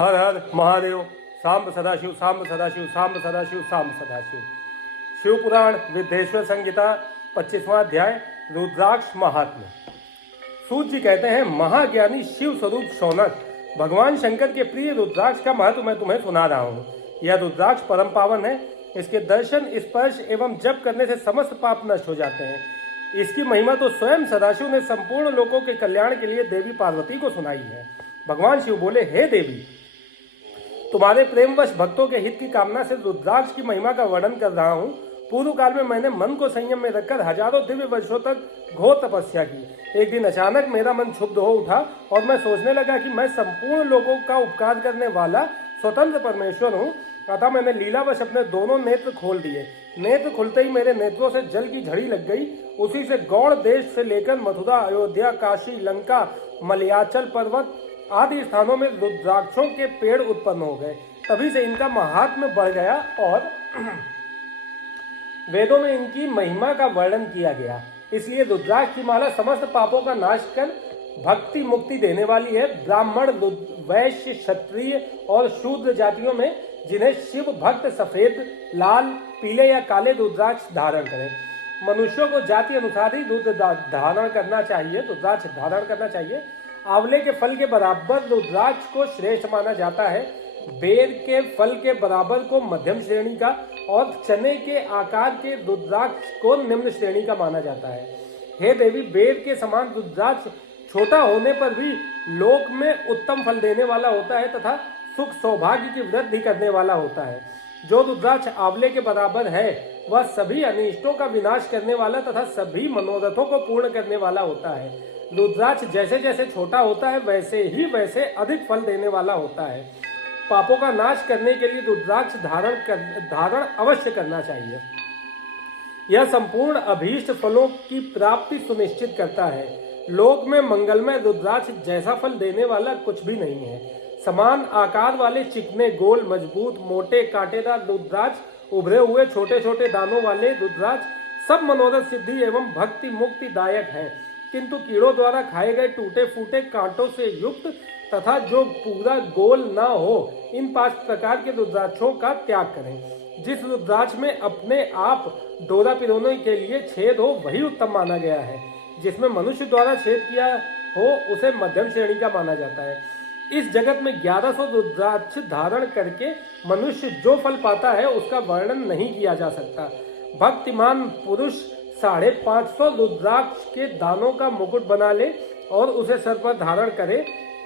हर हर महादेव। सांब सदाशिव, सांब सदाशिव, सांब सदाशिव, सांब सदाशिव। शिव पुराण विद्येश्वर संहिता 25वां अध्याय रुद्राक्ष महात्म्य। सूत जी कहते हैं, महाज्ञानी शिव स्वरूप शौनक, भगवान शंकर के प्रिय रुद्राक्ष का महत्व मैं तुम्हें सुना रहा हूँ। यह रुद्राक्ष परम पावन है। इसके दर्शन, स्पर्श एवं जप करने से समस्त पाप नष्ट हो जाते हैं। इसकी महिमा तो स्वयं सदाशिव ने संपूर्ण लोगों के कल्याण के लिए देवी पार्वती को सुनाई है। भगवान शिव बोले, हे देवी, तुम्हारे प्रेमवश भक्तों के हित की कामना से रुद्राक्ष की महिमा का वर्णन कर रहा हूँ। पूर्व काल में मैंने मन को संयम में रखकर हजारों दिव्य वर्षों तक घोर तपस्या की। एक दिन अचानक मेरा मन क्षुब्ध हो उठा और मैं सोचने लगा कि मैं संपूर्ण लोगों का उपकार करने वाला स्वतंत्र परमेश्वर हूँ। अतः मैंने लीलावश अपने दोनों नेत्र खोल दिए। नेत्र खुलते ही मेरे नेत्रों से जल की झड़ी लग गई। उसी से गौड़ देश से लेकर मथुरा, अयोध्या, काशी, लंका, मलयाचल पर्वत आदि स्थानों में रुद्राक्षों के पेड़ उत्पन्न हो गए। तभी से इनका महात्म्य बढ़ गया और वेदों में इनकी महिमा का वर्णन किया गया। इसलिए रुद्राक्ष की माला समस्त पापों का नाश कर भक्ति मुक्ति देने वाली है। ब्राह्मण, वैश्य, क्षत्रिय और शूद्र जातियों में जिन्हें शिव भक्त सफेद, लाल, पीले या काले रुद्राक्ष धारण करें। मनुष्यों को जाति अनुसार ही रुद्राक्ष धारण करना चाहिए। आंवले के फल के बराबर रुद्राक्ष को श्रेष्ठ माना जाता है। बेर के फल के बराबर को मध्यम श्रेणी का और चने के आकार के रुद्राक्ष को निम्न श्रेणी का माना जाता है। हे देवी, बेर के समान रुद्राक्ष छोटा होने पर भी लोक में उत्तम फल देने वाला होता है तथा सुख सौभाग्य की वृद्धि करने वाला होता है। जो रुद्राक्ष आंवले के बराबर है वह सभी अनिष्टों का विनाश करने वाला तथा सभी मनोरथों को पूर्ण करने वाला होता है। रुद्राक्ष जैसे जैसे छोटा होता है वैसे अधिक फल देने वाला होता है। पापों का नाश करने के लिए रुद्राक्ष धारण अवश्य करना चाहिए। यह संपूर्ण अभीष्ट फलों की प्राप्ति सुनिश्चित करता है। लोक में मंगलमय रुद्राक्ष जैसा फल देने वाला कुछ भी नहीं है। समान आकार वाले चिकने, गोल, मजबूत, मोटे, कांटेदार रुद्राक्ष, उभरे हुए छोटे छोटे दानों वाले रुद्राक्ष सब मनोरथ सिद्धि एवं भक्ति मुक्ति दायक है। किंतु कीड़ों द्वारा खाए गए टूटे फूटे कांटों से युक्त तथा जो पूरा गोल न हो, इन 5 प्रकार के रुद्राक्षों का त्याग करें। जिस रुद्राक्ष में अपने आप डोरा पिरोने के लिए छेद हो वही उत्तम माना गया है। जिसमें मनुष्य द्वारा छेद किया हो उसे मध्यम श्रेणी का माना जाता है। इस जगत में 1100 रुद्राक्ष धारण करके मनुष्य जो फल पाता है उसका वर्णन नहीं किया जा सकता। भक्तिमान पुरुष 550 रुद्राक्ष के दानों का मुकुट बना ले और उसे सर पर धारण करे।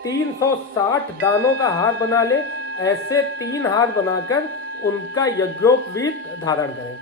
360 दानों का हार बना ले। ऐसे 3 हार बनाकर उनका यज्ञोपवीत धारण करें।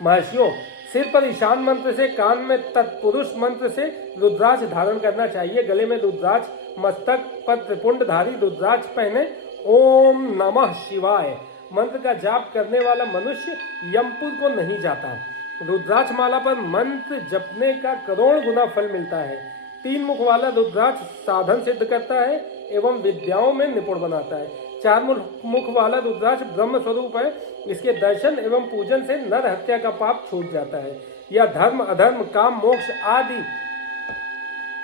महर्षियों, सिर पर ईशान मंत्र से, कान में तत्पुरुष मंत्र से रुद्राक्ष धारण करना चाहिए। गले में रुद्राक्ष, मस्तक पर त्रिपुंडधारी रुद्राक्ष पहने। ओम नमः शिवाय मंत्र का जाप करने वाला मनुष्य यमपुर को नहीं जाता। रुद्राक्ष माला पर मंत्र जपने का करोड़ गुना फल मिलता है। 3 मुख वाला रुद्राक्ष साधन सिद्ध करता है एवं विद्याओं में निपुण बनाता है। 4 मुख वाला रुद्राक्ष ब्रह्म स्वरूप है। इसके दर्शन एवं पूजन से नर हत्या का पाप छूट जाता है। यह धर्म, अधर्म, काम, मोक्ष आदि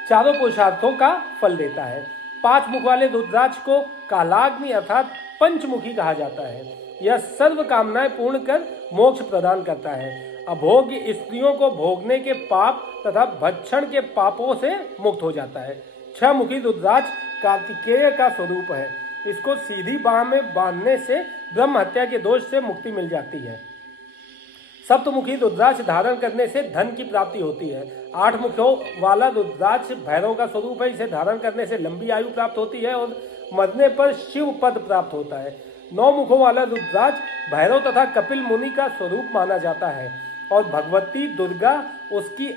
चारों पुरुषार्थों का फल देता है। 5 मुख वाले रुद्राक्ष को कालाग्नि अर्थात पंचमुखी कहा जाता है। यह सर्व कामनाएं पूर्ण कर मोक्ष प्रदान करता है। अभोग्य स्त्रियों को भोगने के पाप तथा भक्षण के पापों से मुक्त हो जाता है। 6 मुखी रुद्राक्ष कार्तिकेय का स्वरूप है। इसको सीधी बाह में बांधने से ब्रह्म हत्या के दोष से मुक्ति मिल जाती है। सप्तमुखी रुद्राक्ष धारण करने से धन की प्राप्ति होती है। 8 मुखों वाला रुद्राक्ष भैरव का स्वरूप है। इसे धारण करने से लंबी आयु प्राप्त होती है और मरने पर शिव पद प्राप्त होता है। 9 मुखों वाला रुद्राक्ष भैरव तथा कपिल मुनि का स्वरूप माना जाता है और भगवती दुर्गा उसकी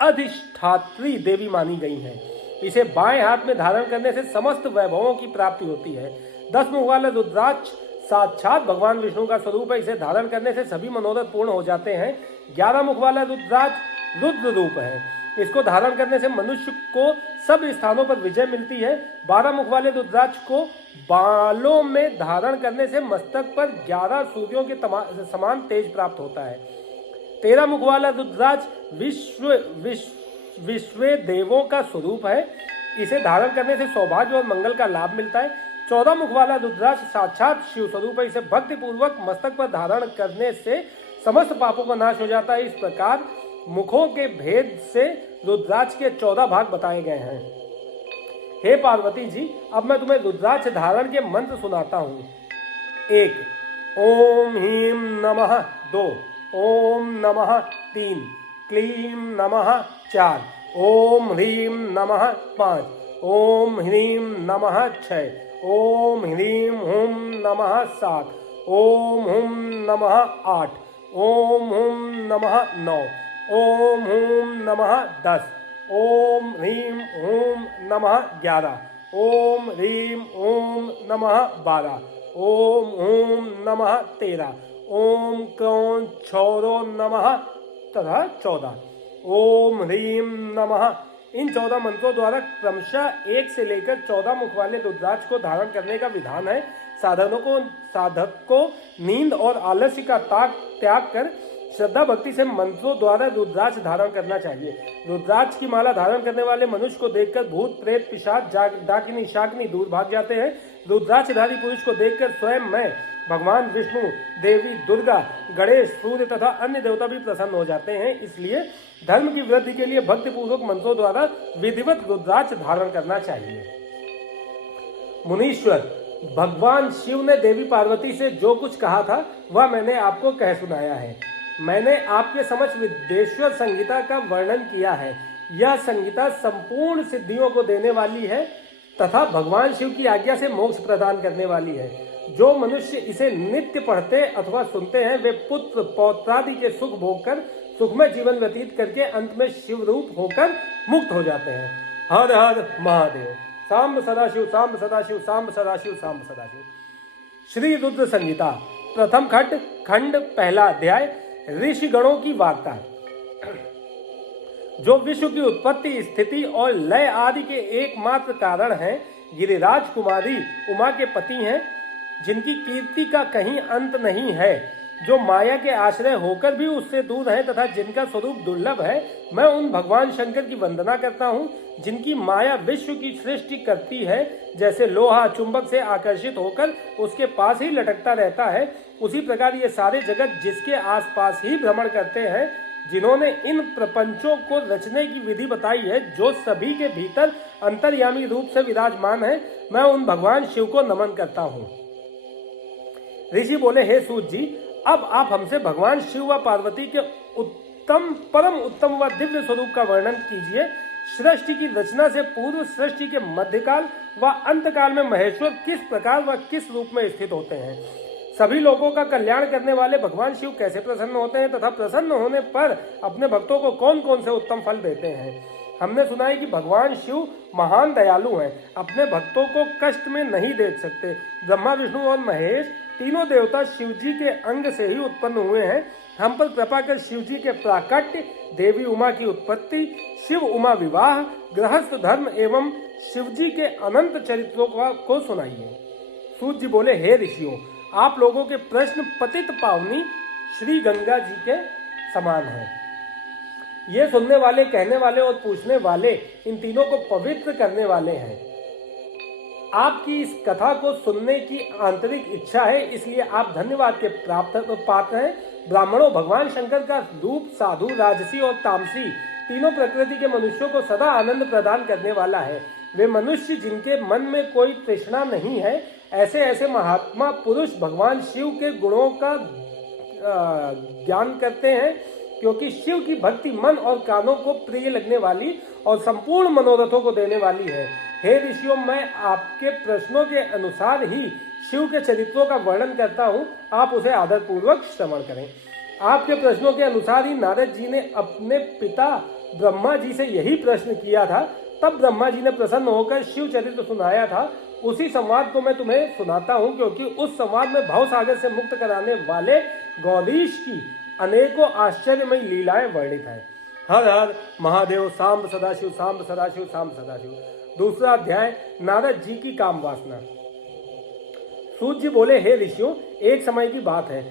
अधिष्ठात्री देवी मानी गई हैं। इसे बाएं हाथ में धारण करने से समस्त वैभवों की प्राप्ति होती है। 10 मुख वाला रुद्राक्ष साक्षात भगवान विष्णु का स्वरूप है। इसे धारण करने से सभी मनोरथ पूर्ण हो जाते हैं। 11 मुख वाला रुद्राक्ष रुद्र रूप है। इसको धारण करने से मनुष्य को सब स्थानों पर विजय मिलती है। 12 मुख वाले रुद्राक्ष को बालों में धारण करने से मस्तक पर 11 सूर्यों के समान तेज प्राप्त होता है। 13 मुख वाला रुद्राक्ष विश्व देवों का स्वरूप है। इसे धारण करने से सौभाग्य और मंगल का लाभ मिलता है। 14 मुख वाला रुद्राक्ष साक्षात शिव स्वरूप है। इसे भक्ति पूर्वक मस्तक पर धारण करने से समस्त पापों का नाश हो जाता है। इस प्रकार मुखों के भेद से रुद्राक्ष के 14 भाग बताए गए हैं। हे पार्वती जी, अब मैं तुम्हें रुद्राक्ष धारण के मंत्र सुनाता हूँ। 1 ओम ह्रीं नमः, 2 ओम नमः, 3 क्लीं नमः, 4 ओम ह्रीं नमः, 5 ओम ह्रीं नमः, 6 ओम ह्रीं हुं नमः, 7 ओम हुं नमः, 8 ओम हुं नमः, 9 ओम हुं नमः, 10 ओम ह्रीं हुं नमः, 11 ओम ह्रीं हुं नमः, 12 ओम हुं नमः, 13 ओम क्रों क्षौरो नमः तथा 14 ओम ह्रीं नमः। इन 14 मंत्रों द्वारा क्रमशः 1 से लेकर 14 मुख वाले रुद्राक्ष को धारण करने का विधान है। साधक को नींद और आलस्य का त्याग कर श्रद्धा भक्ति से मंत्रों द्वारा रुद्राक्ष धारण करना चाहिए। रुद्राक्ष की माला धारण करने वाले मनुष्य को देखकर भूत प्रेत पिशाच डाकिनी शाकिनी दूर भाग जाते हैं। रुद्राक्षधारी पुरुष को देखकर स्वयं मैं, भगवान विष्णु, देवी दुर्गा, गणेश, सूर्य तथा अन्य देवता भी प्रसन्न हो जाते हैं। इसलिए धर्म की वृद्धि के लिए भक्ति पूर्वक मंत्रों द्वारा विधिवत रुद्राक्ष धारण करना चाहिए। मुनीश्वर, भगवान शिव ने देवी पार्वती से जो कुछ कहा था वह मैंने आपको कह सुनाया है। मैंने आपके समक्ष विद्येश्वर संहिता का वर्णन किया है। यह संहिता संपूर्ण सिद्धियों को देने वाली है तथा भगवान शिव की आज्ञा से मोक्ष प्रदान करने वाली है। जो मनुष्य इसे नित्य पढ़ते अथवा सुनते हैं वे पुत्र पौत्रादि के सुख भोगकर सुखमय जीवन व्यतीत करके अंत में शिव रूप होकर मुक्त हो जाते हैं। हर हर महादेव। सांब सदाशिव, सांब सदाशिव, सांब सदाशिव, सांब सदाशिव। श्री रुद्र संहिता प्रथम खंड पहला अध्याय, ऋषिगणों की वार्ता। जो विश्व की उत्पत्ति, स्थिति और लय आदि के एकमात्र कारण हैं, गिरिराज कुमारी उमा के पति हैं, जिनकी कीर्ति का कहीं अंत नहीं है, जो माया के आश्रय होकर भी उससे दूर है तथा जिनका स्वरूप दुर्लभ है। मैं उन भगवान शंकर की वंदना करता हूँ जिनकी माया विश्व की सृष्टि करती है। जैसे लोहा चुंबक से आकर्षित होकर उसके पास ही लटकता रहता है, उसी प्रकार ये सारे जगत जिसके आसपास ही भ्रमण करते हैं। जिन्होंने इन प्रपंचों को रचने की विधि बताई है, जो सभी के भीतर अंतर्यामी रूप से विराजमान है, मैं उन भगवान शिव को नमन करता हूँ। ऋषि बोले, हे सूत जी, अब आप हमसे भगवान शिव व पार्वती के परम उत्तम व दिव्य स्वरूप का वर्णन कीजिए। सृष्टि की रचना से पूर्व, सृष्टि के मध्यकाल व अंतकाल में महेश्वर किस प्रकार व किस रूप में स्थित होते हैं। सभी लोगों का कल्याण करने वाले भगवान शिव कैसे प्रसन्न होते हैं तथा प्रसन्न होने पर अपने भक्तों को कौन कौन से उत्तम फल देते हैं। हमने सुना है कि भगवान शिव महान दयालु हैं, अपने भक्तों को कष्ट में नहीं देख सकते। ब्रह्मा, विष्णु और महेश तीनों देवता शिव जी के अंग से ही उत्पन्न हुए हैं। हम पर कृपा कर शिव जी के प्राकट्य, देवी उमा की उत्पत्ति, शिव उमा विवाह, गृहस्थ धर्म एवं शिव जी के अनंत चरित्रों को सुनाइए। सूत जी बोले, हे ऋषियों, आप लोगों के प्रश्न पतित पावनी श्री गंगा जी के समान हैं। ये सुनने वाले, कहने वाले और पूछने वाले इन तीनों को पवित्र करने वाले हैं। आपकी इस कथा को सुनने की आंतरिक इच्छा है, इसलिए आप धन्यवाद के पात्र हैं। ब्राह्मणों, भगवान शंकर का रूप साधु, राजसी और तामसी तीनों प्रकृति के मनुष्यों को सदा आनंद प्रदान करने वाला है। वे मनुष्य जिनके मन में कोई तृष्णा नहीं है, ऐसे महात्मा पुरुष भगवान शिव के गुणों का ज्ञान करते हैं, क्योंकि शिव की भक्ति मन और कानों को प्रिय लगने वाली और संपूर्ण मनोरथों को देने वाली है। हे ऋषियों, मैं आपके प्रश्नों के अनुसार ही शिव के चरित्रों का वर्णन करता हूँ, आप उसे आदरपूर्वक श्रवण करें। आपके प्रश्नों के अनुसार ही नारद जी ने अपने पिता ब्रह्मा जी से यही प्रश्न किया था। तब ब्रह्मा जी ने प्रसन्न होकर शिव चरित्र सुनाया था। उसी संवाद को मैं तुम्हें सुनाता हूँ, क्योंकि उस संवाद में भवसागर से मुक्त कराने वाले गौरीश की अनेकों आश्चर्यमय लीलाएं वर्णित हैं। हर हर महादेव। सांब सदाशिव, सांब सदाशिव, सांब सदाशिव। दूसरा अध्याय, नारद जी की काम वासना। सूत जी बोले, हे ऋषियों, एक समय की बात है।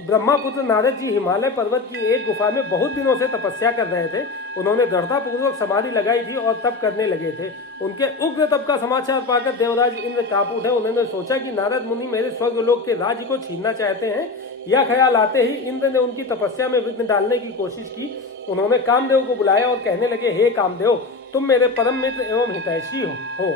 ब्रह्मापुत्र नारद जी हिमालय पर्वत की एक गुफा में बहुत दिनों से तपस्या कर रहे थे। उन्होंने दृढ़तापूर्वक समाधि लगाई थी और तप करने लगे थे। उनके उग्र तप का समाचार पाकर देवराज इंद्र कांप उठे। उन्होंने सोचा कि नारद मुनि मेरे स्वर्गलोक के राज्य को छीनना चाहते हैं। यह ख्याल आते ही इंद्र ने उनकी तपस्या में विघ्न डालने की कोशिश की। उन्होंने कामदेव को बुलाया और कहने लगे, हे कामदेव, तुम मेरे परम मित्र एवं हितैषी हो।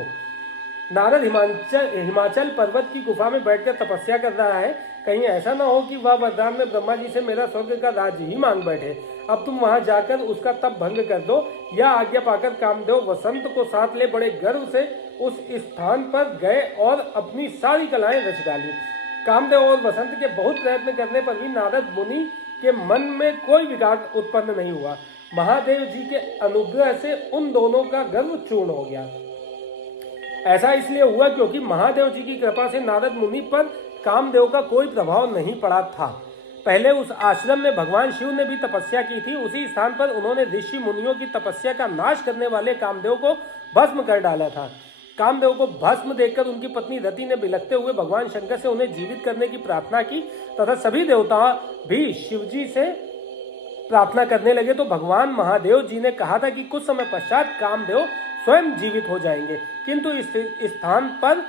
नारद हिमाचल पर्वत की गुफा में बैठकर तपस्या कर रहा है। कहीं ऐसा ना हो कि वह वरदान में ब्रह्मा जी से मेरा स्वर्ग का राज्य ही मांग बैठे। अब तुम वहां जाकर उसका तप भंग कर दो। यह आज्ञा पाकर कामदेव वसंत को साथ ले बड़े गर्व से उस स्थान पर गए और अपनी सारी कलाएं रच डाली। कामदेव और वसंत के बहुत प्रयत्न करने पर भी नारद मुनि के मन में कोई विकार उत्पन्न नहीं हुआ। महादेव जी के अनुग्रह से उन दोनों का गर्व चूर्ण हो गया। ऐसा इसलिए हुआ क्योंकि महादेव जी की कृपा से नारद मुनि पर कामदेव का कोई प्रभाव नहीं पड़ा था। पहले उस आश्रम में भगवान शिव ने भी तपस्या की थी। उसी स्थान पर उन्होंने ऋषि मुनियों की तपस्या का नाश करने वाले कामदेव को भस्म कर डाला था। कामदेव को भस्म देखकर उनकी पत्नी रति ने बिलखते हुए भगवान शंकर से उन्हें जीवित करने की प्रार्थना की तथा सभी देवता भी शिव जी से प्रार्थना करने लगे। तो भगवान महादेव जी ने कहा था कि कुछ समय पश्चात कामदेव स्वयं जीवित हो जाएंगे, किंतु इस स्थान पर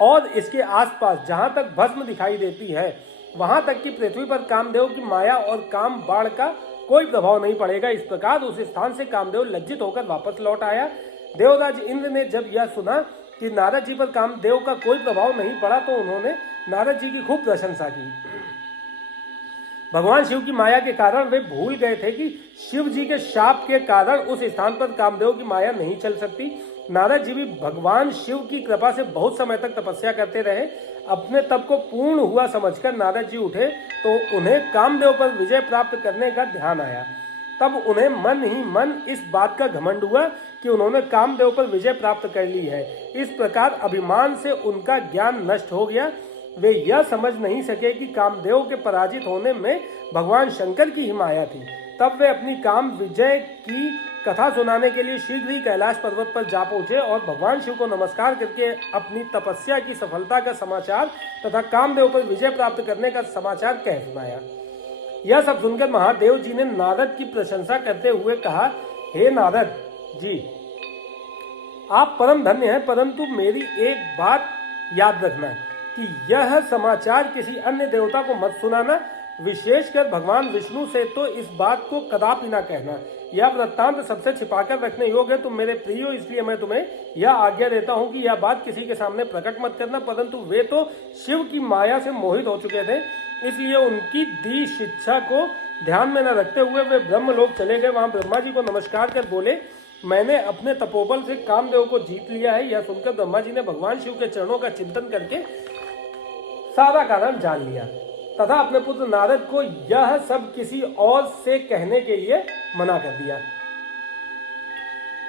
और इसके आसपास जहां तक भस्म दिखाई देती है वहां तक की पृथ्वी पर कामदेव की माया और काम बाण का कोई प्रभाव नहीं पड़ेगा। इस प्रकार उस स्थान से कामदेव लज्जित होकर वापस लौट आया। देवराज इंद्र ने जब यह सुना कि नारद जी पर कामदेव का कोई प्रभाव नहीं पड़ा तो उन्होंने नारद जी की खूब प्रशंसा की। भगवान शिव की माया के कारण वे भूल गए थे कि शिव जी के शाप के कारण उस स्थान पर कामदेव की माया नहीं चल सकती। नारद जी भी भगवान शिव की कृपा से बहुत समय तक तपस्या करते रहे। अपने तप को पूर्ण हुआ समझकर नारद जी उठे तो उन्हें कामदेव पर विजय प्राप्त करने का ध्यान आया। तब उन्हें मन ही मन इस बात का घमंड हुआ कि उन्होंने कामदेव पर विजय प्राप्त कर ली है। इस प्रकार अभिमान से उनका ज्ञान नष्ट हो गया। वे यह समझ नहीं सके कि कामदेव के पराजित होने में भगवान शंकर की ही माया थी। तब वे अपनी काम विजय की कथा सुनाने के लिए शीघ्र ही कैलाश पर्वत पर जा पहुंचे और भगवान शिव को नमस्कार करके अपनी तपस्या की सफलता का समाचार तथा कामदेव पर विजय प्राप्त करने का समाचार कह सुनाया। यह सब सुनकर महादेव जी ने नारद की प्रशंसा करते हुए कहा, हे नारद जी, आप परम धन्य हैं, परंतु मेरी एक बात याद रखना कि यह समाचार किसी अन्य देवता को मत सुनाना, विशेषकर भगवान विष्णु से तो इस बात को कदापि न कहना। यह वृत्तांत सबसे छिपाकर रखने योग्य है। तुम मेरे प्रियो, इसलिए मैं तुम्हें यह आज्ञा देता हूं कि यह बात किसी के सामने प्रकट मत करना। परंतु वे तो शिव की माया से मोहित हो चुके थे, इसलिए उनकी दी शिक्षा को ध्यान में न रखते हुए वे ब्रह्मलोक चले गए। वहां ब्रह्मा जी को नमस्कार कर बोले, मैंने अपने तपोबल से कामदेव को जीत लिया है। यह सुनकर ब्रह्मा जी ने भगवान शिव के चरणों का चिंतन करके सारा कारण जान लिया तथा अपने पुत्र नारद को यह सब किसी और से कहने के लिए मना कर दिया।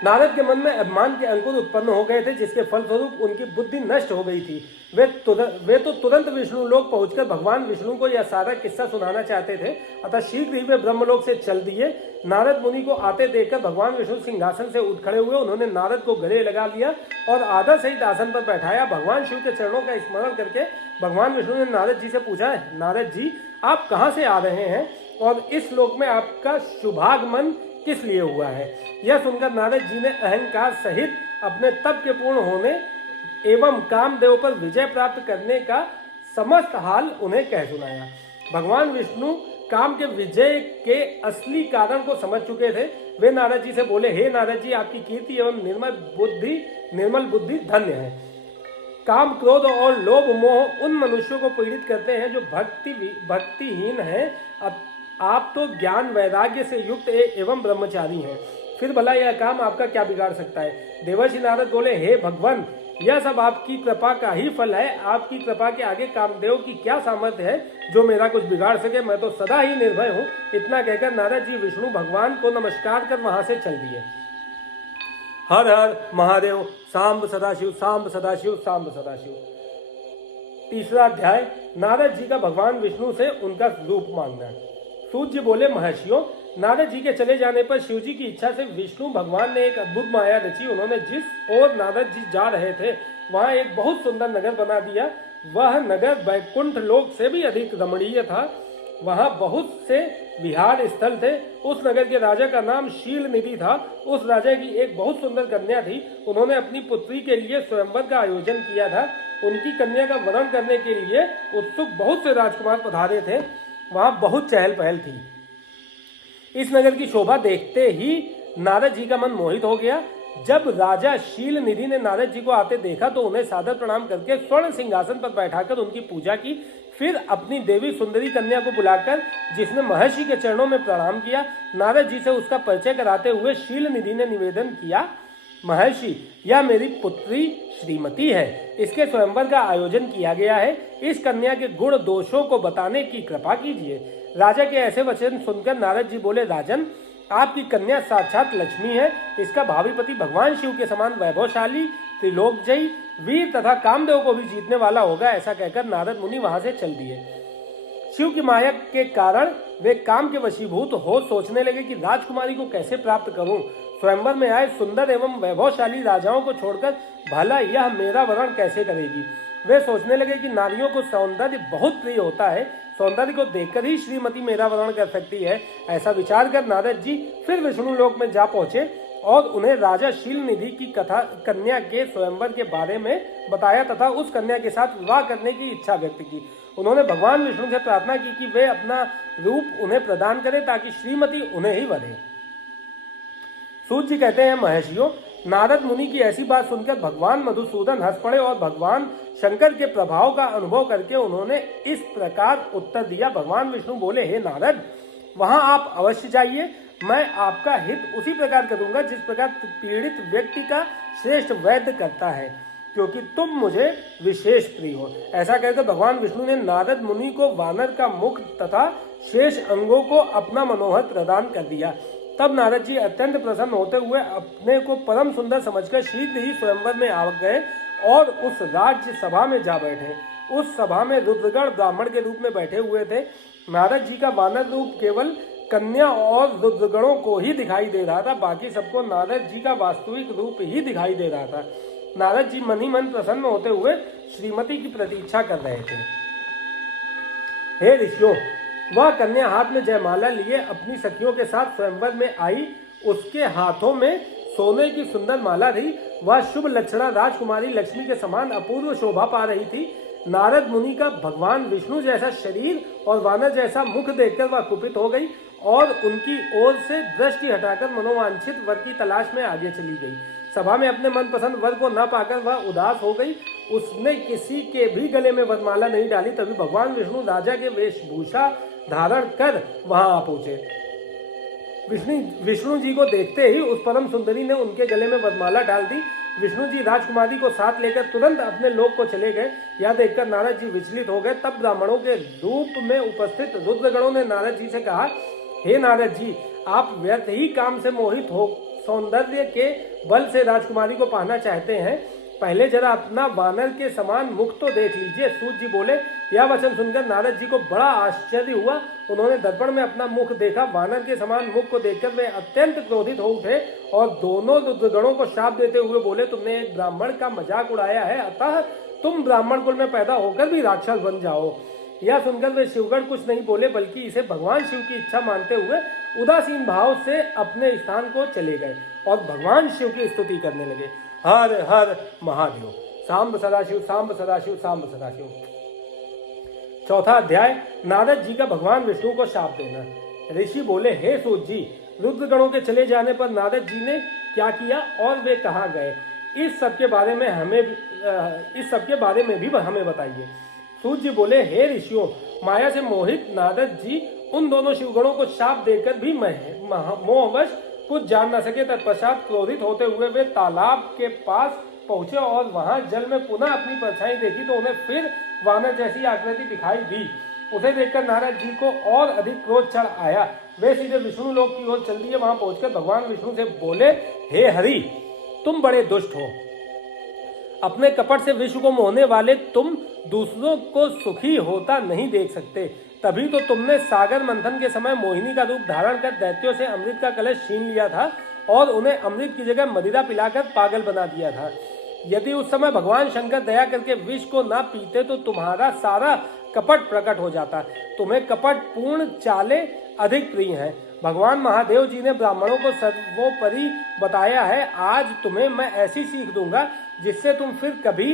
नारद के मन में अभिमान के अंकुर उत्पन्न हो गए थे, जिसके फलस्वरूप उनकी बुद्धि नष्ट हो गई थी। वे तो तुरंत विष्णु लोक पहुंचकर भगवान विष्णु को यह सारा किस्सा सुनाना चाहते थे। अतः शीघ्र ही वे ब्रह्मलोक से चल दिए। नारद मुनि को आते देखकर भगवान विष्णु सिंहासन से उठ खड़े हुए। उन्होंने नारद को गले लगा लिया और आदर सहित आसन पर बैठाया। भगवान शिव के चरणों का स्मरण करके भगवान विष्णु ने नारद जी से पूछा, नारद जी, आप कहाँ से आ रहे हैं और इस लोक में आपका शुभागमन किस लिए हुआ है? यह सुनकर नारद जी ने अहंकार सहित अपने तप के पूर्ण होने एवं कामदेव पर विजय प्राप्त करने का समस्त हाल उन्हें कह सुनाया। भगवान विष्णु काम के विजय के असली कारण को समझ चुके थे। वे नारद जी से बोले, हे नारद जी, आपकी कीर्ति एवं निर्मल बुद्धि धन्य है। काम, क्रोध और लोभ मोह उन मनुष्यों को पीड़ित करते हैं जो भक्तिहीन हैं। आप तो ज्ञान वैराग्य से युक्त एवं ब्रह्मचारी हैं, फिर भला यह काम आपका क्या बिगाड़ सकता है? देवर्षि नारद बोले, हे भगवान, यह सब आपकी कृपा का ही फल है। आपकी कृपा के आगे कामदेव की क्या सामर्थ्य है जो मेरा कुछ बिगाड़ सके? मैं तो सदा ही निर्भय हूँ। इतना कहकर नारद जी विष्णु भगवान को नमस्कार कर वहां से चल दिए। हर हर महादेव, सांब सदाशिव, सांब सदाशिव, सांब सदाशिव। तीसरा अध्याय, नारद जी का भगवान विष्णु से उनका रूप मांगना। सूत जी बोले, महर्षियों, नारद जी के चले जाने पर शिव जी की इच्छा से विष्णु भगवान ने एक अद्भुत माया रची। उन्होंने जिस ओर नारद जी जा रहे थे वहां एक बहुत सुंदर नगर बना दिया। वह नगर वैकुंठ लोक से भी अधिक रमणीय था। वहां बहुत से विहार स्थल थे। उस नगर के राजा का नाम शील निधि था। उस राजा की एक बहुत सुंदर कन्या थी। उन्होंने अपनी पुत्री के लिए स्वयंवर का आयोजन किया था। उनकी कन्या का वरण करने के लिए उत्सुक बहुत से राजकुमार पधारे थे। वहां बहुत चहल पहल थी। इस नगर की शोभा देखते ही नारद जी का मन मोहित हो गया। जब राजा शील निधि ने नारद जी को आते देखा तो उन्हें सादर प्रणाम करके स्वर्ण सिंहासन पर बैठाकर उनकी पूजा की। फिर अपनी देवी सुंदरी कन्या को बुलाकर, जिसने महर्षि के चरणों में प्रणाम किया, नारद जी से उसका परिचय कराते हुए शील निधि ने निवेदन किया, महर्षि, यह मेरी पुत्री श्रीमती है। इसके स्वयंवर का आयोजन किया गया है। इस कन्या के गुण दोषों को बताने की कृपा कीजिए। राजा के ऐसे वचन सुनकर नारद जी बोले, राजन, आपकी कन्या साक्षात लक्ष्मी है। इसका भावी पति भगवान शिव के समान वैभवशाली, त्रिलोकजयी, वीर तथा कामदेव को भी जीतने वाला होगा। ऐसा कहकर नारद मुनि वहां से चल दिए। शिव की माया के कारण वे काम के वशीभूत हो सोचने लगे कि राजकुमारी को कैसे प्राप्त करूं। स्वयंवर में आए सुंदर एवं वैभवशाली राजाओं को छोड़कर भला यह मेरा वरण कैसे करेगी। वे सोचने लगे कि नारियों को सौंदर्य बहुत प्रिय होता है। सौंदर्य को देखकर ही श्रीमती मेरा वरण कर सकती है। ऐसा विचार कर नारद जी फिर विष्णु लोक में जा पहुंचे और उन्हें राजा शील निधि की कथा कन्या के स्वयंवर के बारे में बताया तथा उस कन्या के साथ विवाह करने की इच्छा व्यक्त की। उन्होंने भगवान विष्णु से प्रार्थना की कि वे अपना रूप उन्हें प्रदान करें ताकि श्रीमती उन्हें ही वरे। सूत जी कहते हैं, महर्षियों, नारद मुनि की ऐसी बात सुनकर भगवान मधुसूदन हंस पड़े और भगवान शंकर के प्रभाव का अनुभव करके उन्होंने इस प्रकार उत्तर दिया। भगवान विष्णु बोले, हे नारद, वहां आप अवश्य जाइए। मैं आपका हित उसी प्रकार करूंगा जिस प्रकार पीड़ित व्यक्ति का श्रेष्ठ वैद्य करता है, क्योंकि तुम मुझे विशेष प्रिय हो। ऐसा कहकर भगवान विष्णु ने नारद मुनि को वानर का मुख तथा शेष अंगों को अपना मनोहर प्रदान कर दिया। तब नारद जी अत्यंत प्रसन्न होते हुए अपने को परम सुंदर समझकर शीघ्र ही स्वयंवर में आ गए और उस राज्य सभा में जा बैठे। उस सभा में रुद्रगण ब्राह्मण के रूप में बैठे हुए थे। नारद जी का वानर रूप केवल कन्या और रुद्रगणों को ही दिखाई दे रहा था, बाकी सबको नारद जी का वास्तविक रूप ही दिखाई दे रहा था। नारद जी मन ही मन प्रसन्न होते हुए श्रीमती की प्रतीक्षा कर रहे थे। हे ऋषियों, वह कन्या हाथ में जयमाला लिए अपनी सखियों के साथ स्वयंवर में आई। उसके हाथों में सोने की सुंदर माला थी। वह शुभ लक्षणा राजकुमारी लक्ष्मी के समान अपूर्व शोभा पा रही थी। नारद मुनि का भगवान विष्णु जैसा शरीर और वानर जैसा मुख देखकर वह कुपित हो गई और उनकी ओर से दृष्टि हटाकर मनोवांछित वर की तलाश में आगे चली गई। सभा में अपने मनपसंद वर को न पाकर वह उदास हो गई। उसने किसी के भी गले में वरमाला नहीं डाली। तभी भगवान विष्णु राजा के वेशभूषा धारण कर वहां आ पहुंचे। विष्णु जी को देखते ही उस परम सुंदरी ने उनके गले में वरमाला डाल दी। विष्णु जी राजकुमारी को साथ लेकर तुरंत अपने लोक को चले गए। यह देखकर नारद जी विचलित हो गए। तब ब्राह्मणों के रूप में उपस्थित रुद्रगणों ने नारद जी से कहा, हे नारद जी, आप व्यर्थ ही काम से मोहित हो सौंदर्य के बल से राजकुमारी को पाना चाहते हैं। पहले जरा अपना वानर के समान मुख तो देख लीजिए। सूत जी बोले। यह वचन सुनकर नारद जी को बड़ा आश्चर्य हुआ। उन्होंने दर्पण में अपना मुख देखा। वानर के समान मुख को देखकर वे अत्यंत क्रोधित हो उठे और दोनों रुद्रगणों को शाप देते हुए बोले, तुमने एक ब्राह्मण का मजाक उड़ाया है, अतः तुम ब्राह्मण कुल में पैदा होकर भी राक्षस बन जाओ। यह सुनकर वे शिवगण कुछ नहीं बोले, बल्कि इसे भगवान शिव की इच्छा मानते हुए उदासीन भाव से अपने स्थान को चले गए और भगवान शिव की स्तुति करने लगे। हर हर महादेव। सांब सदाशिव, सांब सदाशिव, सांब सदाशिव। चौथा अध्याय, नारद जी का भगवान विष्णु को शाप देना। ऋषि बोले, हे सूत जी, रुद्रगणों के चले जाने पर नारद जी ने क्या किया और वे कहाँ गए, इस सब के बारे में भी हमें बताइए। सूत जी बोले, हे ऋषियों, माया से मोहित नारद जी उन दोनों शिवगणों को शाप देकर भी मोहवश कुछ जान न सके। तत्पश्चात क्रोधित होते हुए वे तालाब के पास पहुंचे और वहां जल में पुनः अपनी परछाई देखी तो उन्हें फिर वानर जैसी आकृति दिखाई दी। उसे देखकर नारद जी को और अधिक क्रोध चढ़ आया। वे सीधे विष्णु लोक की ओर चल दिए। वहां पहुंचकर भगवान विष्णु से बोले, हे हरि, तुम बड़े दुष्ट हो। अपने कपट से विश्व को मोहने वाले तुम दूसरों को सुखी होता नहीं देख सकते। तभी तो तुमने सागर मंथन के समय मोहिनी का रूप धारण कर दैत्यों से अमृत का कलश छीन लिया था और उन्हें अमृत की जगह मदिरा पिलाकर पागल बना दिया था। यदि उस समय भगवान शंकर दया करके विष को ना पीते तो तुम्हारा सारा कपट प्रकट हो जाता। तुम्हें कपट पूर्ण चालें अधिक प्रिय हैं। भगवान महादेव जी ने ब्राह्मणों को सर्वोपरि बताया है। आज तुम्हें मैं ऐसी सीख दूंगा जिससे तुम फिर कभी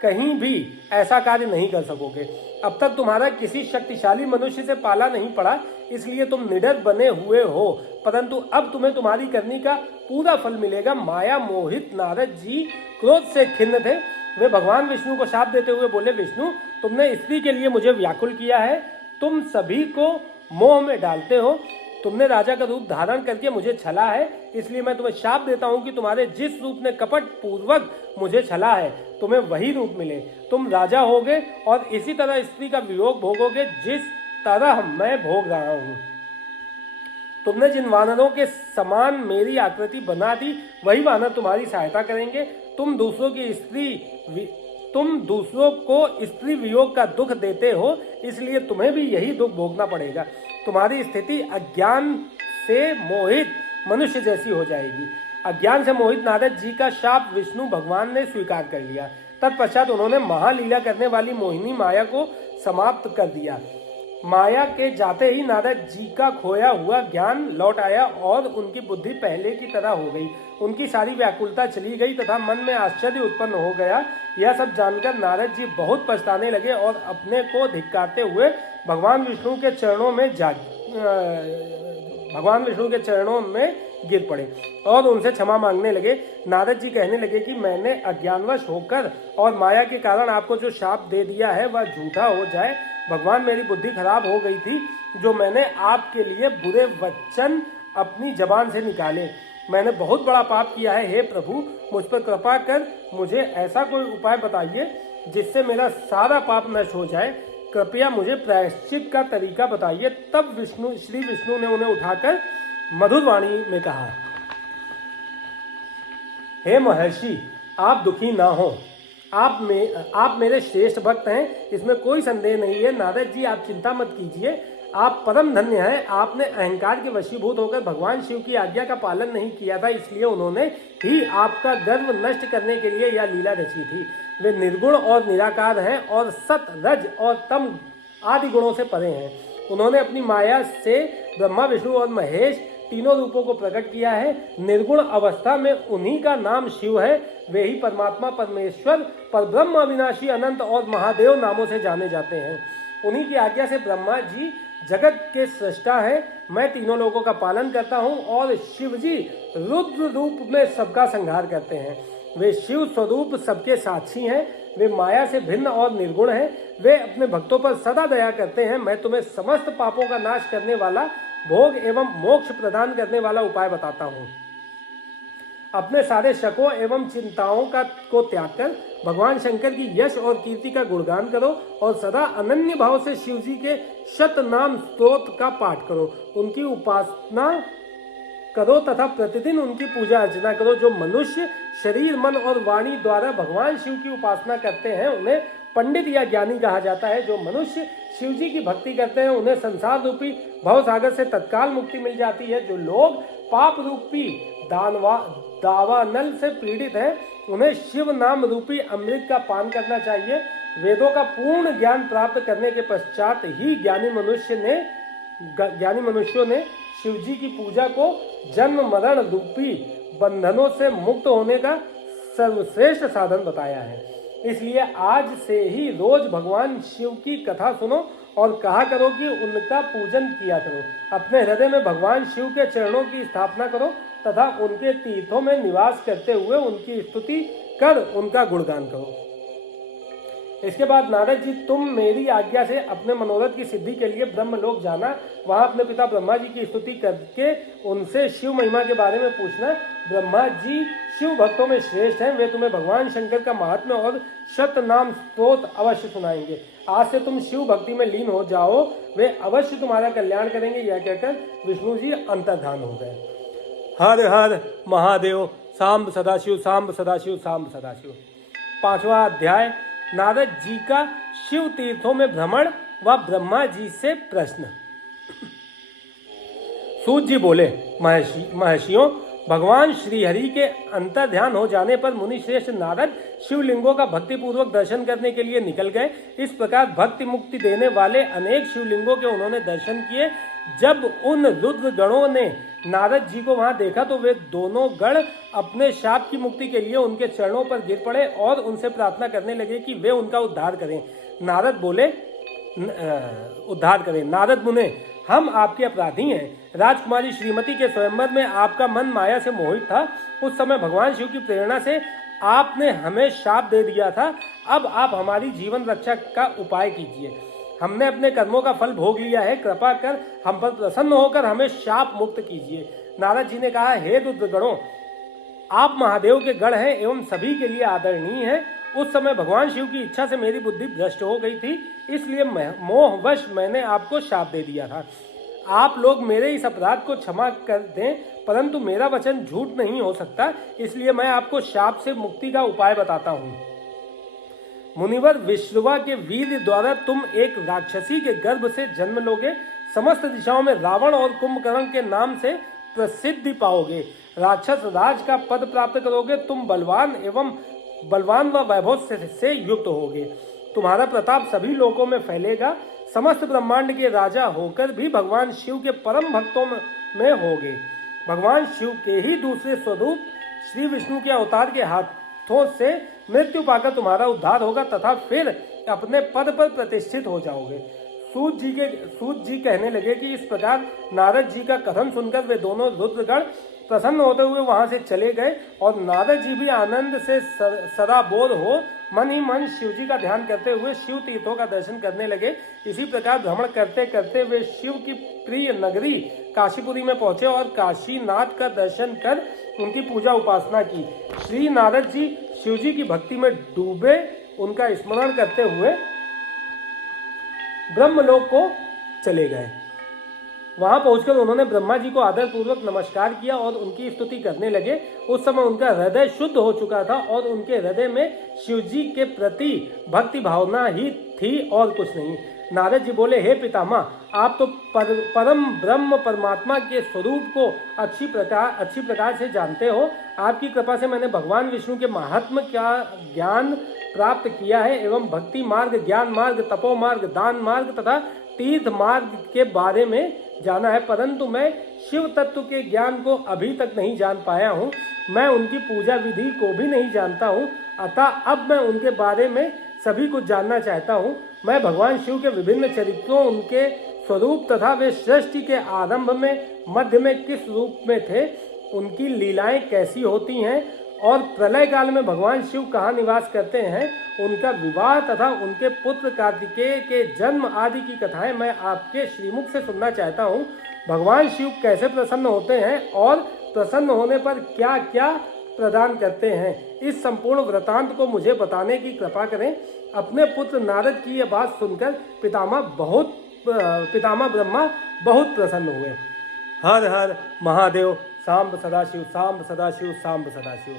कहीं भी ऐसा कार्य नहीं कर सकोगे। अब तक तुम्हारा किसी शक्तिशाली मनुष्य से पाला नहीं पड़ा, इसलिए तुम निडर बने हुए हो, परंतु अब तुम्हें तुम्हारी करनी का पूरा फल मिलेगा। माया मोहित नारद जी क्रोध से खिन्न थे। वे भगवान विष्णु को शाप देते हुए बोले, विष्णु, तुमने स्त्री के लिए मुझे व्याकुल किया है, तुम सभी को मोह में डालते हो। तुमने राजा का रूप धारण करके मुझे छला है, इसलिए मैं तुम्हें शाप देता हूं कि तुम्हारे जिस रूप ने कपट पूर्वक मुझे छला है, तुम्हें वही रूप मिले। तुम राजा होगे और इसी तरह स्त्री का वियोग भोगोगे जिस तरह मैं भोग रहा हूं। तुमने जिन वानरों के समान मेरी आकृति बना दी, वही वानर तुम्हारी सहायता करेंगे। तुम दूसरों को स्त्री वियोग का दुख देते हो, इसलिए तुम्हें भी यही दुख भोगना पड़ेगा। तुम्हारी स्थिति अज्ञान से मोहित मनुष्य जैसी हो जाएगी। अज्ञान से मोहित नारद जी का शाप विष्णु भगवान ने स्वीकार कर लिया। तत्पश्चात उन्होंने महालीला करने वाली मोहिनी माया को समाप्त कर दिया। माया के जाते ही नारद जी का खोया हुआ ज्ञान लौट आया और उनकी बुद्धि पहले की तरह हो गई। उनकी सारी व्याकुलता चली गई तथा मन में आश्चर्य उत्पन्न हो गया। यह सब जानकर नारद जी बहुत पछताने लगे और अपने को धिक्कारते हुए भगवान विष्णु के चरणों में गिर पड़े और उनसे क्षमा मांगने लगे। नारद जी कहने लगे कि मैंने अज्ञानवश होकर और माया के कारण आपको जो शाप दे दिया है वह झूठा हो जाए। भगवान, मेरी बुद्धि खराब हो गई थी जो मैंने आपके लिए बुरे वचन अपनी जबान से निकाले। मैंने बहुत बड़ा पाप किया है। हे प्रभु, मुझ पर कृपा कर मुझे ऐसा कोई उपाय बताइए जिससे मेरा सारा पाप नष्ट हो जाए। कृपया मुझे प्रायश्चित का तरीका बताइए। तब श्री विष्णु ने उन्हें उठाकर मधुर वाणी में कहा, हे महर्षि, आप दुखी ना हो। आप मेरे श्रेष्ठ भक्त हैं, इसमें कोई संदेह नहीं है। नारद जी, आप चिंता मत कीजिए। आप परम धन्य हैं। आपने अहंकार के वशीभूत होकर भगवान शिव की आज्ञा का पालन नहीं किया था, इसलिए उन्होंने ही आपका गर्व नष्ट करने के लिए यह लीला रची थी। वे निर्गुण और निराकार हैं और सत, रज और तम आदि गुणों से परे हैं। उन्होंने अपनी माया से ब्रह्मा, विष्णु और महेश तीनों रूपों को प्रकट किया है। निर्गुण अवस्था में उन्हीं का नाम शिव है। वे ही परमात्मा, परमेश्वर, परब्रह्म, अविनाशी, अनंत और महादेव नामों से जाने जाते हैं। उन्हीं की आज्ञा से ब्रह्मा जी जगत के सृष्टा हैं। मैं तीनों लोगों का पालन करता हूँ और शिव जी रुद्र रूप में सबका संहार करते हैं। वे शिव स्वरूप सबके साक्षी हैं। वे माया से भिन्न और निर्गुण हैं। वे अपने भक्तों पर सदा दया करते हैं। मैं तुम्हें समस्त पापों का नाश करने वाला, भोग एवं मोक्ष प्रदान करने वाला उपाय बताता हूँ। अपने सारे शकों एवं चिंताओं को त्याग कर भगवान शंकर की यश और कीर्ति का गुणगान करो और सदा अनन्य भाव से शिव जी के शत नाम स्तोत्र का पाठ करो। उनकी उपासना करो तथा प्रतिदिन उनकी पूजा अर्चना करो। जो मनुष्य शरीर, मन और वाणी द्वारा भगवान शिव की उपासना करते हैं उन्हें पंडित या ज्ञानी कहा जाता है। जो मनुष्य शिव जी की भक्ति करते हैं उन्हें संसार रूपी भव सागर से तत्काल मुक्ति मिल जाती है। जो लोग पाप रूपी दावानल से पीड़ित हैं उन्हें शिव नाम रूपी अमृत का पान करना चाहिए। वेदों का पूर्ण ज्ञान प्राप्त करने के पश्चात ही ज्ञानी मनुष्यों ने शिव जी की पूजा को जन्म मरण रूपी बंधनों से मुक्त होने का सर्वश्रेष्ठ साधन बताया है। इसलिए आज से ही रोज भगवान शिव की कथा सुनो और कहा करो कि उनका पूजन किया करो। अपने हृदय में भगवान शिव के चरणों की स्थापना करो तथा उनके तीर्थों में निवास करते हुए उनकी स्तुति कर उनका गुणगान करो। इसके बाद नारद जी, तुम मेरी आज्ञा से अपने मनोरथ की सिद्धि के लिए ब्रह्मलोक जाना। वहां अपने पिता ब्रह्मा जी की स्तुति करके उनसे शिव महिमा के बारे में पूछना। ब्रह्मा जी शिव भक्तों में श्रेष्ठ हैं। वे तुम्हें भगवान शंकर का महात्म्य और शत नाम स्तोत्र अवश्य सुनाएंगे। आज से तुम शिव भक्ति में लीन हो जाओ, वे अवश्य तुम्हारा कल्याण करेंगे। यह कहकर विष्णु जी अंतर्धान हो गए। हर हर महादेव। सांब सदाशिव, सांब सदाशिव, सांब सदाशिव। 5वां अध्याय, नारद जी का शिव तीर्थों में भ्रमण व ब्रह्मा जी से प्रश्न। सूत जी बोले, महर्षियों, भगवान श्रीहरि के अंतर ध्यान हो जाने पर मुनि श्रेष्ठ नारद शिवलिंगों का भक्तिपूर्वक दर्शन करने के लिए निकल गए। इस प्रकार भक्ति मुक्ति देने वाले अनेक शिवलिंगों के उन्होंने दर्शन किए। जब उन रुद्र गणों ने नारद जी को वहां देखा तो वे दोनों गण अपने शाप की मुक्ति के लिए उनके चरणों पर गिर पड़े और उनसे प्रार्थना करने लगे कि वे उनका उद्धार करें। नारद मुने, हम आपके अपराधी हैं। राजकुमारी श्रीमती के स्वयंवर में आपका मन माया से मोहित था। उस समय भगवान शिव की प्रेरणा से आपने हमें शाप दे दिया था। अब आप हमारी जीवन रक्षा का उपाय कीजिए। हमने अपने कर्मों का फल भोग लिया है, कृपा कर हम पर प्रसन्न होकर हमें शाप मुक्त कीजिए। नारद जी ने कहा, हे रुद्रगणों, आप महादेव के गण हैं एवं सभी के लिए आदरणीय हैं। उस समय भगवान शिव की इच्छा से मेरी बुद्धि भ्रष्ट हो गई थी, इसलिए मोहवश मैंने आपको शाप दे दिया था। आप लोग मेरे इस अपराध को क्षमा कर दें, परंतु मेरा वचन झूठ नहीं हो सकता, इसलिए मैं आपको शाप से मुक्ति का उपाय बताता हूँ। मुनिवर, विश्रवा के वीर द्वारा तुम एक राक्षसी के गर्भ से जन्म लोगे। समस्त दिशाओं में रावण और कुंभकर्ण के नाम से प्रसिद्धि पाओगे। राक्षस राज का पद प्राप्त करोगे। तुम बलवान व वैभव से युक्त होगे। तुम्हारा प्रताप सभी लोकों में फैलेगा। समस्त ब्रह्मांड के राजा होकर भी भगवान शिव के परम भक्तों में होगे। भगवान शिव के ही दूसरे स्वरूप श्री विष्णु के अवतार के हाथों से मृत्यु पाकर तुम्हारा उद्धार होगा तथा फिर अपने पद पर प्रतिष्ठित हो जाओगे। सूत जी कहने लगे कि इस प्रकार नारद जी का कथन सुनकर वे दोनों रुद्रगण प्रसन्न होते हुए वहां से चले गए और नारद जी भी आनंद से सराबोर हो मन ही मन शिव जी का ध्यान करते हुए शिव तीर्थों का दर्शन करने लगे। इसी प्रकार भ्रमण करते करते वे शिव की प्रिय नगरी काशीपुरी में पहुंचे और काशीनाथ का दर्शन कर उनकी पूजा उपासना की। श्री नारद जी शिव जी की भक्ति में डूबे उनका स्मरण करते हुए ब्रह्मलोक को चले गए। वहां पहुंचकर उन्होंने ब्रह्मा जी को आदर पूर्वक नमस्कार किया और उनकी स्तुति करने लगे। उस समय उनका हृदय शुद्ध हो चुका था और उनके हृदय में शिव जी के प्रति भक्ति भावना ही थी और कुछ नहीं। नारद जी बोले, हे पितामह, आप तो परम ब्रह्म परमात्मा के स्वरूप को अच्छी प्रकार से जानते हो। आपकी कृपा से मैंने भगवान विष्णु के महात्म्य का ज्ञान प्राप्त किया है एवं भक्ति मार्ग, ज्ञान मार्ग, तपो मार्ग, दान मार्ग तथा तीर्थ मार्ग के बारे में जाना है, परंतु मैं शिव तत्व के ज्ञान को अभी तक नहीं जान पाया हूँ। मैं उनकी पूजा विधि को भी नहीं जानता हूँ, अतः अब मैं उनके बारे में सभी कुछ जानना चाहता हूँ। मैं भगवान शिव के विभिन्न चरित्रों, उनके स्वरूप तथा वे सृष्टि के आरंभ में, मध्य में किस रूप में थे, उनकी लीलाएं कैसी होती हैं और प्रलय काल में भगवान शिव कहाँ निवास करते हैं, उनका विवाह तथा उनके पुत्र कार्तिकेय के जन्म आदि की कथाएं मैं आपके श्रीमुख से सुनना चाहता हूँ। भगवान शिव कैसे प्रसन्न होते हैं और प्रसन्न होने पर क्या क्या प्रदान करते हैं, इस संपूर्ण वृतांत को मुझे बताने की कृपा करें। अपने पुत्र नारद की यह बात सुनकर पितामह ब्रह्मा बहुत प्रसन्न हुए। हर हर महादेव। सांब सदाशिव, सांब सदाशिव, सांब सदाशिव।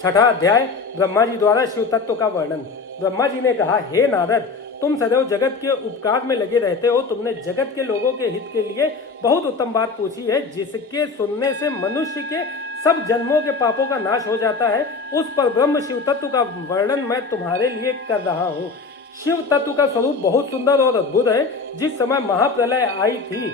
छठा अध्याय, ब्रह्मा जी द्वारा शिव तत्व का वर्णन। ब्रह्मा जी ने कहा, हे नारद, तुम सदैव जगत के उपकार में लगे रहते हो। तुमने जगत के लोगों के हित के लिए बहुत उत्तम बात पूछी है, जिसके सुनने से मनुष्य के सब जन्मों के पापों का नाश हो जाता है। उस पर ब्रह्म शिव तत्व का वर्णन मैं तुम्हारे लिए कर रहा हूँ। शिव तत्व का स्वरूप बहुत सुंदर और अद्भुत है। जिस समय महाप्रलय आई थी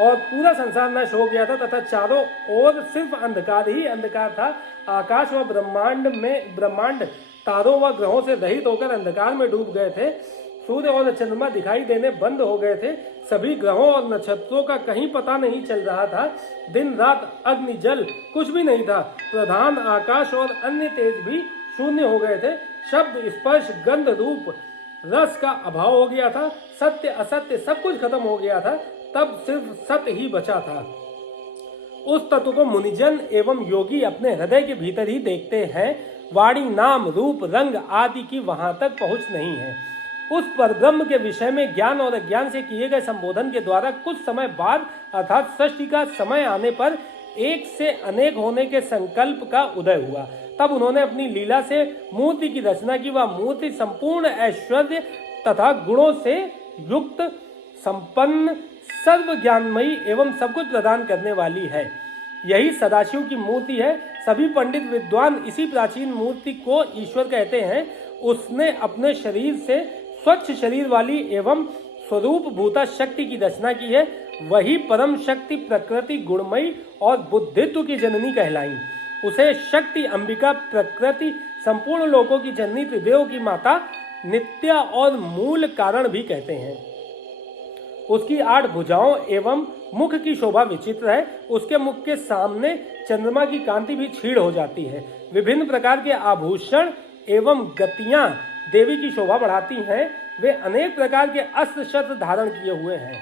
और पूरा संसार नष्ट हो गया था तथा चारों ओर सिर्फ अंधकार ही अंधकार था, आकाश व ब्रह्मांड तारों व ग्रहों से रहित होकर अंधकार में डूब गए थे। सूर्य और चंद्रमा दिखाई देने बंद हो गए थे। सभी ग्रहों और नक्षत्रों का कहीं पता नहीं चल रहा था। दिन रात, अग्नि जल कुछ भी नहीं था। प्रधान आकाश और अन्य तेज भी शून्य हो गए थे। शब्द, स्पर्श, गंध, रूप, रस का अभाव हो गया था। सत्य असत्य सब कुछ खत्म हो गया था। तब सिर्फ सत्य ही बचा था। उस तत्व को मुनिजन एवं योगी अपने हृदय के भीतर ही देखते हैं। वाणी, नाम, रूप, रंग आदि की वहां तक पहुंच नहीं है। उस परब्रह्म के विषय में ज्ञान और अज्ञान से किए गए संबोधन के द्वारा कुछ समय बाद अर्थात सृष्टि का समय आने पर एक से अनेक होने के संकल्प का उदय हुआ। तब उन्होंने अपनी लीला से मूर्ति की रचना की। वह मूर्ति संपूर्ण ऐश्वर्य तथा गुणों से युक्त, संपन्न, सर्व ज्ञानमयी एवं सब कुछ प्रदान करने वाली है। यही सदाशिव की मूर्ति है। सभी पंडित विद्वान इसी प्राचीन मूर्ति को ईश्वर कहते हैं। उसने अपने शरीर से स्वच्छ शरीर वाली एवं स्वरूप भूता शक्ति की रचना की है। वही परम शक्ति प्रकृति गुणमयी और बुद्धित्व की जननी कहलाई। उसे शक्ति अंबिका प्रकृति संपूर्ण लोकों की जननी त्रिदेव की माता नित्या और मूल कारण भी कहते हैं। उसकी 8 भुजाओं एवं मुख की शोभा विचित्र है। उसके मुख के सामने चंद्रमा की कांति भी क्षीण हो जाती है। विभिन्न प्रकार के आभूषण एवं गतियां देवी की शोभा बढ़ाती हैं। वे अनेक प्रकार के अस्त्र शस्त्र धारण किए हुए हैं।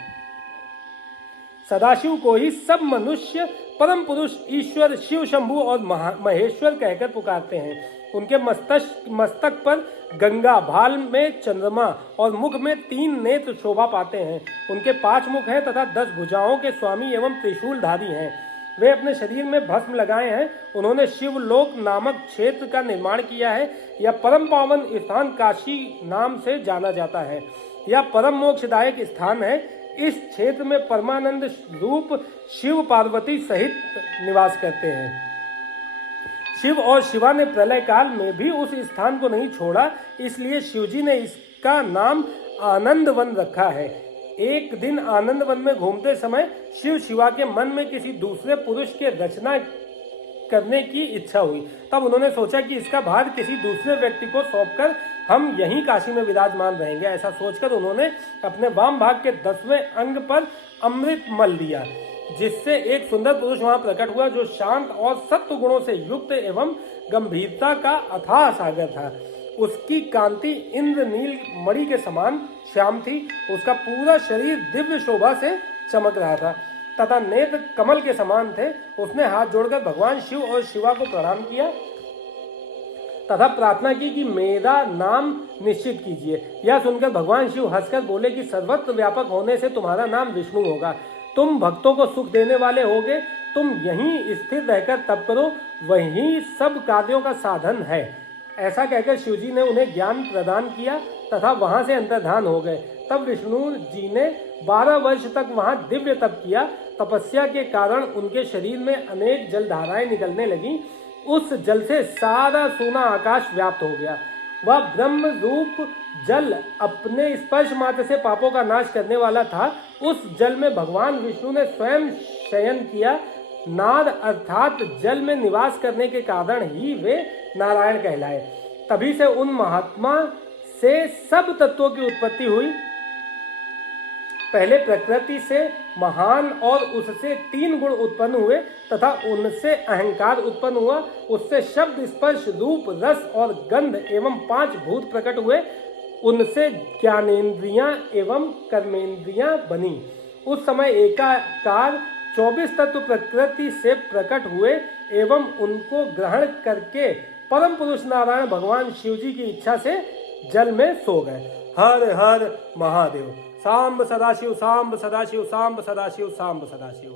सदाशिव को ही सब मनुष्य परम पुरुष ईश्वर शिव शंभु और महेश्वर कहकर पुकारते हैं। उनके मस्तक पर गंगा, भाल में चंद्रमा और मुख में 3 नेत्र शोभा पाते हैं। उनके 5 मुख हैं तथा 10 भुजाओं के स्वामी एवं त्रिशूलधारी हैं। वे अपने शरीर में भस्म लगाए हैं। उन्होंने शिवलोक नामक क्षेत्र का निर्माण किया है। यह परम पावन स्थान काशी नाम से जाना जाता है। यह परम मोक्षदायक स्थान है। इस क्षेत्र में परमानंद रूप शिव पार्वती सहित निवास करते हैं। शिव और शिवा ने प्रलय काल में भी उस स्थान को नहीं छोड़ा, इसलिए शिवजी ने इसका नाम आनंद वन रखा है। एक दिन आनंद वन में घूमते समय शिव शिवा के मन में किसी दूसरे पुरुष के रचना करने की इच्छा हुई। तब उन्होंने सोचा कि इसका भार किसी दूसरे व्यक्ति को सौंपकर हम यहीं काशी में विराजमान रहेंगे। ऐसा सोचकर उन्होंने अपने वाम भाग के 10वें अंग पर अमृत मल दिया, जिससे एक सुंदर पुरुष वहां प्रकट हुआ, जो शांत और सत्व गुणों से युक्त एवं गंभीरता का अथाह सागर था। उसकी कांति इंद्रनील मणि के समान श्याम थी। उसका पूरा शरीर दिव्य शोभा से चमक रहा था तथा नेत्र कमल के समान थे। उसने हाथ जोड़कर भगवान शिव और शिवा को प्रणाम किया तथा प्रार्थना की कि मेरा नाम निश्चित कीजिए। यह सुनकर भगवान शिव हंसकर बोले कि सर्वत्र व्यापक होने से तुम्हारा नाम विष्णु होगा। तुम भक्तों को सुख देने वाले होगे। तुम यहीं स्थिर रहकर तप करो, वही सब कार्यों का साधन है। ऐसा कहकर शिवजी ने उन्हें ज्ञान प्रदान किया तथा वहां से अंतर्धान हो गए। तब विष्णु जी ने 12 वर्ष तक वहां दिव्य तप किया। तपस्या के कारण उनके शरीर में अनेक जलधाराएं निकलने लगी। उस जल से सारा सोना आकाश व्याप्त हो गया। वह ब्रह्म रूप जल अपने स्पर्श मात्र से पापों का नाश करने वाला था। उस जल में भगवान विष्णु ने स्वयं शयन किया। नाद अर्थात जल में निवास करने के कारण ही वे नारायण कहलाए। तभी से उन महात्मा से सब तत्वों की उत्पत्ति हुई। पहले प्रकृति से महान और उससे 3 गुण उत्पन्न हुए तथा उनसे अहंकार उत्पन्न हुआ। उससे शब्द, स्पर्श, रूप, रस और गंध एवं 5 भूत प्रकट हुए। उनसे ज्ञानेन्द्रियां एवं कर्मेंद्रियां बनी। उस समय एकाकार 24 तत्व प्रकृति से प्रकट हुए एवं उनको ग्रहण करके परम पुरुष नारायण भगवान शिवजी की इच्छा से जल में सो गए। हर हर महादेव। सांब सदाशिव, सांब सदाशिव, सांब सदाशिव, सांब सदाशिव।